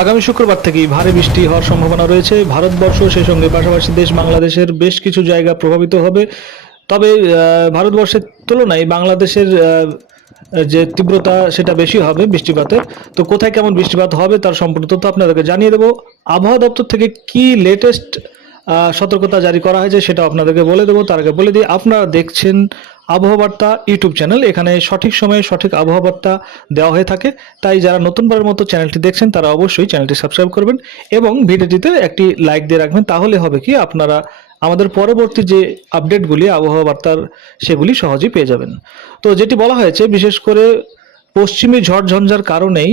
আগামী শুক্রবার থেকেই ভারী বৃষ্টি হওয়ার সম্ভাবনা রয়েছে। ভারতবর্ষ সেই সঙ্গে পাশাপাশি দেশ বাংলাদেশের বেশ কিছু জায়গা প্রভাবিত হবে। তবে ভারতবর্ষের তুলনায় বাংলাদেশের যে তীব্রতা সেটা বেশি হবে বৃষ্টিপাতের। তো কোথায় কেমন বৃষ্টিপাত হবে তার সম্পূর্ণ তথ্য আপনাদেরকে জানিয়ে দেবো। আবহাওয়া দপ্তর থেকে কি লেটেস্ট সতর্কতা জারি করা হয়েছে সেটা আপনাদেরকে বলে দেবো। তার আগে বলে দিই, আপনারা দেখছেন আবহাওয়া বার্তা ইউটিউব চ্যানেল। এখানে সঠিক সময়ে সঠিক আবহাওয়া বার্তা দেওয়া হয়ে থাকে। তাই যারা নতুনবারের মতো চ্যানেলটি দেখছেন তারা অবশ্যই চ্যানেলটি সাবস্ক্রাইব করবেন এবং ভিডিওটিতে একটি লাইক দিয়ে রাখবেন। তাহলে হবে কি, আপনারা আমাদের পরবর্তী যে আপডেটগুলি আবহাওয়া বার্তার সেগুলি সহজেই পেয়ে যাবেন। তো যেটি বলা হয়েছে, বিশেষ করে পশ্চিমী ঝড়ঝঞ্ঝার কারণেই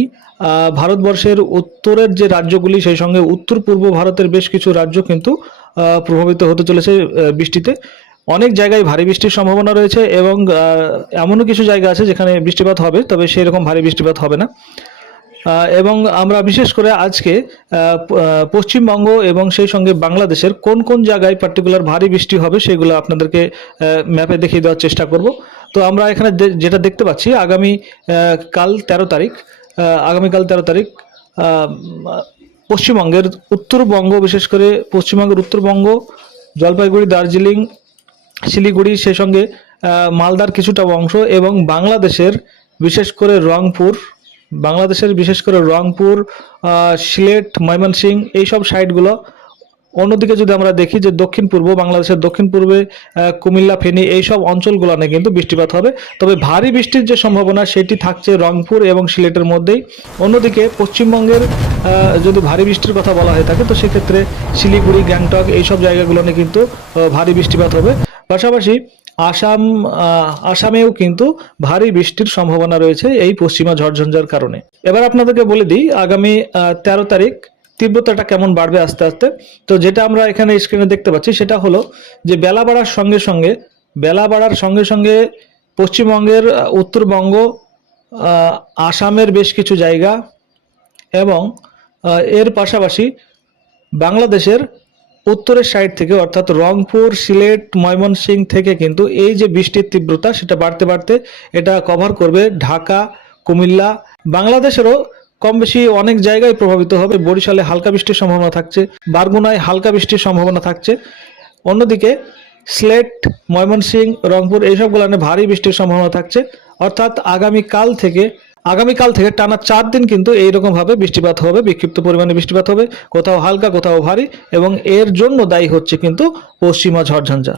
ভারতবর্ষের উত্তরের যে রাজ্যগুলি সেই সঙ্গে উত্তর পূর্ব ভারতের বেশ কিছু রাজ্য কিন্তু প্রভাবিত হতে চলেছে বৃষ্টিতে। অনেক জায়গায় ভারী বৃষ্টির সম্ভাবনা রয়েছে এবং এমনও কিছু জায়গা আছে যেখানে বৃষ্টিপাত হবে, তবে সেই রকম ভারী বৃষ্টিপাত হবে না। এবং আমরা বিশেষ করে আজকে পশ্চিমবঙ্গ এবং সেই সঙ্গে বাংলাদেশের কোন কোন জায়গায় পার্টিকুলার ভারী বৃষ্টি হবে সেগুলো আপনাদেরকে ম্যাপে দেখিয়ে দেওয়ার চেষ্টা করব। তো আমরা এখানে যেটা দেখতে পাচ্ছি, কাল 13 তারিখ, আগামীকাল 13 তারিখ পশ্চিমবঙ্গের উত্তরবঙ্গ, বিশেষ করে পশ্চিমবঙ্গের উত্তরবঙ্গ, জলপাইগুড়ি, দার্জিলিং, শিলিগুড়ি, সেই সঙ্গে মালদার কিছুটা অংশ এবং বাংলাদেশের বিশেষ করে রংপুর, সিলেট, ময়মনসিংহ এইসব সাইডগুলো। অন্যদিকে যদি আমরা দেখি যে দক্ষিণ পূর্ব বাংলাদেশের দক্ষিণ পূর্বে কুমিল্লা, ফেনী এইসব অঞ্চলগুলোতে কিন্তু বৃষ্টিপাত হবে। তবে ভারী বৃষ্টির যে সম্ভাবনা সেটি থাকছে রংপুর এবং সিলেটের মধ্যেই। অন্যদিকে পশ্চিমবঙ্গের যদি ভারী বৃষ্টির কথা বলা হয়ে থাকে তো সেক্ষেত্রে শিলিগুড়ি, গ্যাংটক এইসব জায়গাগুলোতে কিন্তু ভারী বৃষ্টিপাত হবে। পাশাপাশি আসামেও কিন্তু ভারী বৃষ্টির সম্ভাবনা রয়েছে এই পশ্চিমা ঝড়ঝঞ্ঝার কারণে। এবার আপনাদেরকে বলে দিই আগামী 13 তারিখ তীব্রতাটা কেমন বাড়বে আস্তে আস্তে। তো যেটা আমরা এখানে স্ক্রিনে দেখতে পাচ্ছি সেটা হলো যে বেলা বাড়ার সঙ্গে সঙ্গে পশ্চিমবঙ্গের উত্তরবঙ্গ, আসামের বেশ কিছু জায়গা এবং এর পাশাপাশি বাংলাদেশের উত্তরের সাইড থেকে অর্থাৎ রংপুর, সিলেট, ময়মনসিংহ থেকে কিন্তু এই যে বৃষ্টির তীব্রতা সেটা বাড়তে বাড়তে এটা কভার করবে ঢাকা, কুমিল্লা। বাংলাদেশেরও কম বেশি অনেক জায়গায় প্রভাবিত হবে। বরিশালে হালকা বৃষ্টির সম্ভাবনা থাকছে, বারগুনায় হালকা বৃষ্টির সম্ভাবনা থাকছে। অন্যদিকে সিলেট, ময়মনসিংহ, রংপুর এইসবগুলোতে ভারী বৃষ্টির সম্ভাবনা থাকছে। অর্থাৎ আগামীকাল থেকে টানা 4 দিন কিন্তু এইরকম ভাবে বৃষ্টিপাত হবে, বিক্ষিপ্ত পরিমাণে বৃষ্টিপাত হবে, কোথাও হালকা কোথাও ভারী, এবং এর জন্য দায়ী হচ্ছে কিন্তু পশ্চিমা ঝড়ঝঞ্ঝা।